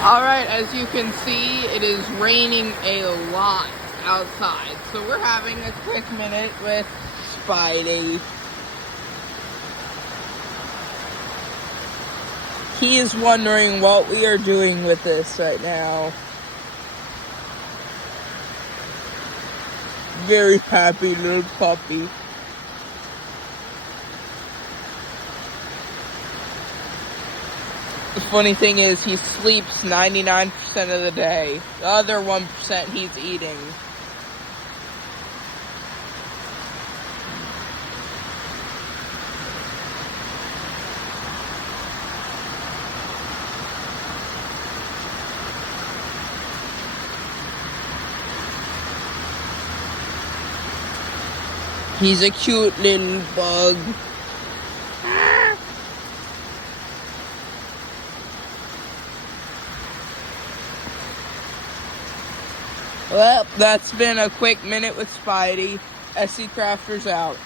Alright, as you can see, it is raining a lot outside. So we're having a quick minute with Spidey. He is wondering what we are doing with this right now. Very happy little puppy. The funny thing is, he sleeps 99% of the day. The other 1% he's eating. He's a cute little bug. Well, that's been a quick minute with Spidey. SC Crafters out.